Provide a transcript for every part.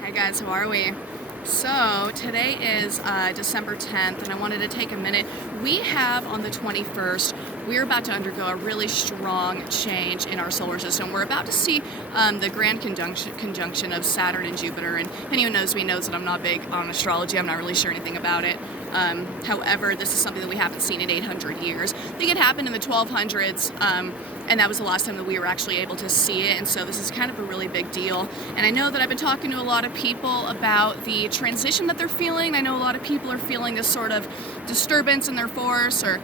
Hi guys, how are we? So today is December 10th and I wanted to take a minute. We have on the 21st, we're about to undergo a really strong change in our solar system. We're about to see the grand conjunction of Saturn and Jupiter, and anyone knows me knows that I'm not big on astrology. I'm not really sure anything about it. However, this is something that we haven't seen in 800 years. I think it happened in the 1200s, and that was the last time that we were actually able to see it, and so this is kind of a really big deal. And I know that I've been talking to a lot of people about the transition that they're feeling. I know a lot of people are feeling this sort of disturbance in their force, or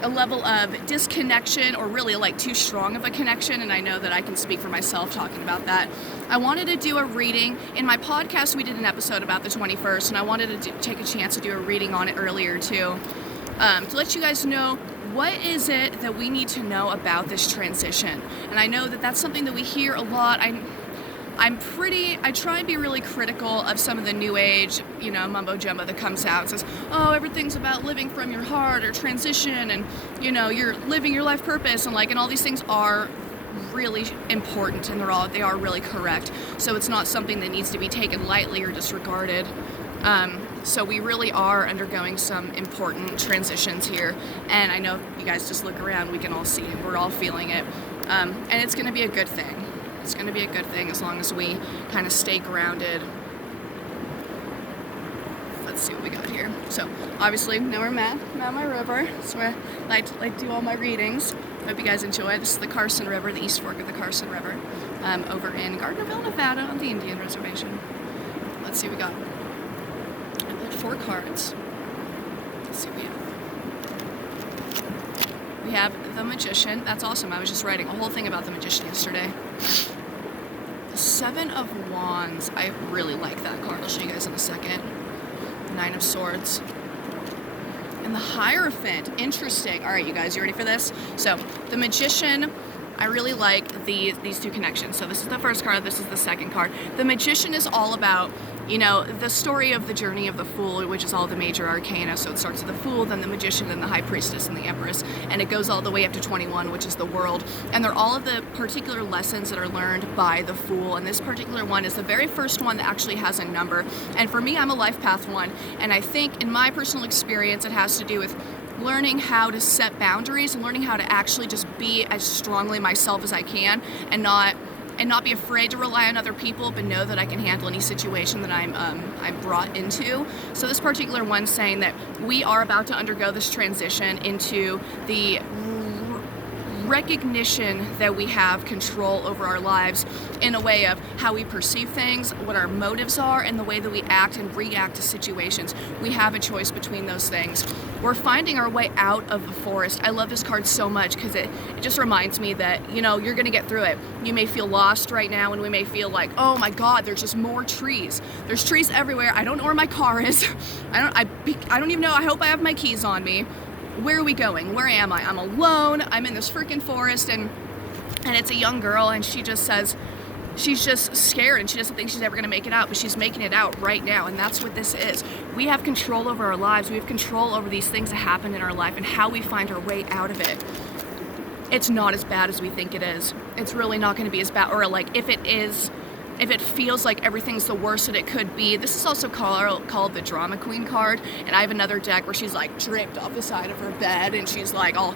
a level of disconnection, or really like too strong of a connection, and I know that I can speak for myself talking about that. I wanted to do a reading. In my podcast we did an episode about the 21st, and I wanted to take a chance to do a reading on it earlier too, to let you guys know what is it that we need to know about this transition. And I know that that's something that we hear a lot. I try and be really critical of some of the new age, mumbo jumbo that comes out and says, oh, everything's about living from your heart or transition, and you're living your life purpose, and all these things are really important, and they are really correct. So it's not something that needs to be taken lightly or disregarded. So we really are undergoing some important transitions here, and I know if you guys just look around, we can all see it. We're all feeling it, and it's going to be a good thing. It's going to be a good thing as long as we kind of stay grounded. Let's see what we got here. So obviously now we're at my river. That's where I like to do all my readings. Hope you guys enjoy. This is the Carson River, the East Fork of the Carson River, over in Gardnerville, Nevada, on the Indian Reservation. Let's see what we got. I pulled 4 cards. Let's see what we have. We have the Magician. That's awesome. I was just writing a whole thing about the Magician yesterday. The 7 of Wands. I really like that card. I'll show you guys in a second. 9 of Swords. And the Hierophant. Interesting. All right, you guys, you ready for this? So, the Magician, I really like these two connections. So this is the first card, this is the second card. The Magician is all about, the story of the journey of the Fool, which is all the major arcana. So it starts with the Fool, then the Magician, then the High Priestess, and the Empress. And it goes all the way up to 21, which is the World. And they're all of the particular lessons that are learned by the Fool. And this particular one is the very first one that actually has a number. And for me, I'm a Life Path 1. And I think, in my personal experience, it has to do with learning how to set boundaries and learning how to actually just be as strongly myself as I can, and not be afraid to rely on other people, but know that I can handle any situation that I'm brought into. So this particular one's saying that we are about to undergo this transition into the recognition that we have control over our lives in a way of how we perceive things, what our motives are, and the way that we act and react to situations. We have a choice between those things. We're finding our way out of the forest. I love this card so much because it just reminds me that, you're going to get through it. You may feel lost right now, and we may feel like, oh my God, there's just more trees. There's trees everywhere. I don't know where my car is. I don't even know. I hope I have my keys on me. Where are we going? Where am I? I'm alone. I'm in this freaking forest, and it's a young girl, and she just says she's just scared, and she doesn't think she's ever going to make it out, but she's making it out right now, and that's what this is. We have control over our lives. We have control over these things that happen in our life and how we find our way out of it. It's not as bad as we think it is. It's really not going to be as bad, or if it is, if it feels like everything's the worst that it could be. This is also called the Drama Queen card, and I have another deck where she's draped off the side of her bed, and she's all,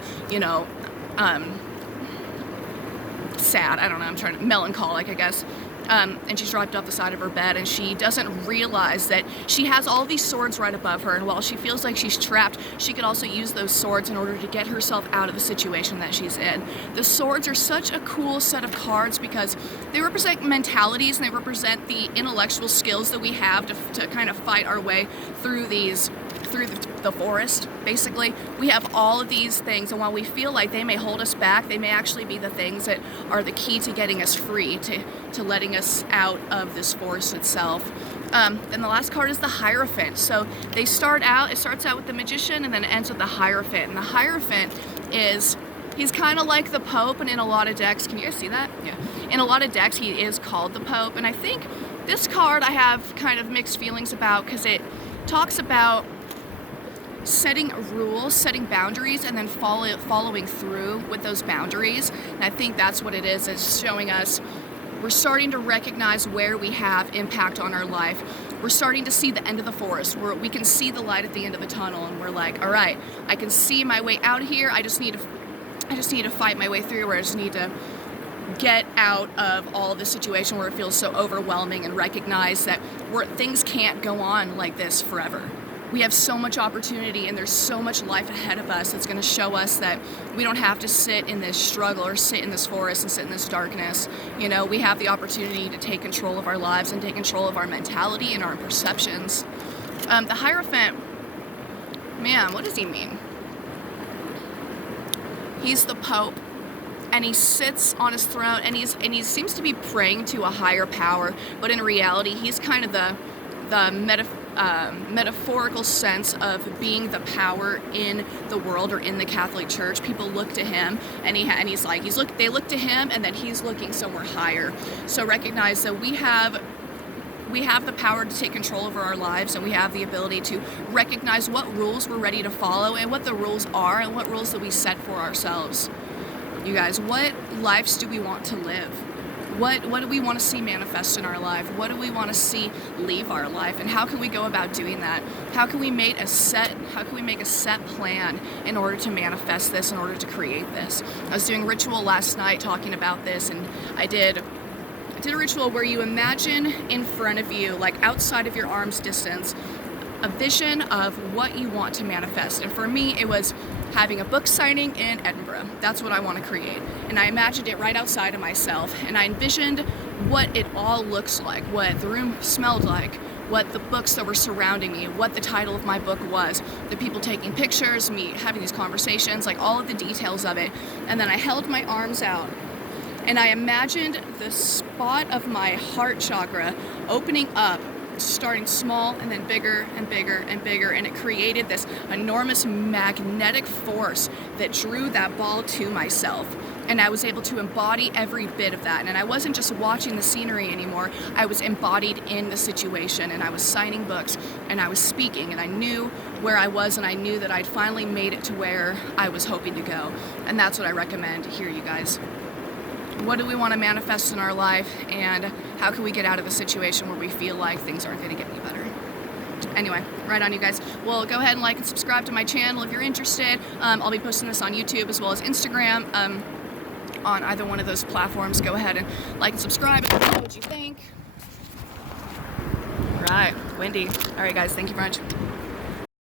sad, I don't know, melancholic, I guess. And she's draped off the side of her bed, and she doesn't realize that she has all these swords right above her, and while she feels like she's trapped, she could also use those swords in order to get herself out of the situation that she's in. The swords are such a cool set of cards because they represent mentalities, and they represent the intellectual skills that we have to kind of fight our way through the forest. Basically, we have all of these things, and while we feel like they may hold us back, they may actually be the things that are the key to getting us free, to letting us out of this forest itself. And the last card is the Hierophant. So it starts out with the Magician, and then it ends with the Hierophant. And the Hierophant he's kind of like the Pope, and in a lot of decks, can you guys see that? Yeah. In a lot of decks, he is called the Pope, and I think this card I have kind of mixed feelings about because it talks about setting rules, setting boundaries, and then following through with those boundaries. And I think that's what it is. It's showing us We're starting to recognize where we have impact on our life. We're starting to see the end of the forest, where we can see the light at the end of the tunnel, and we're like, all right, I can see my way out here. I just need to fight my way through, or I just need to get out of all the situation where it feels so overwhelming, and recognize that things can't go on like this forever. We have so much opportunity, and there's so much life ahead of us that's going to show us that we don't have to sit in this struggle or sit in this forest and sit in this darkness. You know, we have the opportunity to take control of our lives and take control of our mentality and our perceptions. The Hierophant, man, what does he mean? He's the Pope, and he sits on his throne, and he seems to be praying to a higher power, but in reality, he's kind of the metaphorical sense of being the power in the world or in the Catholic Church. People look to him, and they look to him, and then he's looking somewhere higher. So recognize that we have the power to take control over our lives, and we have the ability to recognize what rules we're ready to follow and what the rules are and what rules that we set for ourselves. You guys, what lives do we want to live? What do we want to see manifest in our life? What do we want to see leave our life? And how can we go about doing that? How can we make a set plan in order to manifest this, in order to create this? I was doing ritual last night talking about this, and I did a ritual where you imagine in front of you, like outside of your arm's distance, a vision of what you want to manifest. And for me, it was having a book signing in Edinburgh. That's what I want to create. And I imagined it right outside of myself. And I envisioned what it all looks like, what the room smelled like, what the books that were surrounding me, what the title of my book was, the people taking pictures, me having these conversations, like all of the details of it. And then I held my arms out, and I imagined the spot of my heart chakra opening up, starting small and then bigger and bigger and bigger, and it created this enormous magnetic force that drew that ball to myself. And I was able to embody every bit of that. And I wasn't just watching the scenery anymore. I was embodied in the situation, and I was signing books, and I was speaking, and I knew where I was, and I knew that I'd finally made it to where I was hoping to go. And that's what I recommend here, you guys. What do we want to manifest in our life, and how can we get out of a situation where we feel like things aren't going to get any better? Anyway, right on, you guys. Well, go ahead and like and subscribe to my channel if you're interested. I'll be posting this on YouTube as well as Instagram. On either one of those platforms, go ahead and like and subscribe and let me know what you think. Right, windy. All right, guys, thank you very much.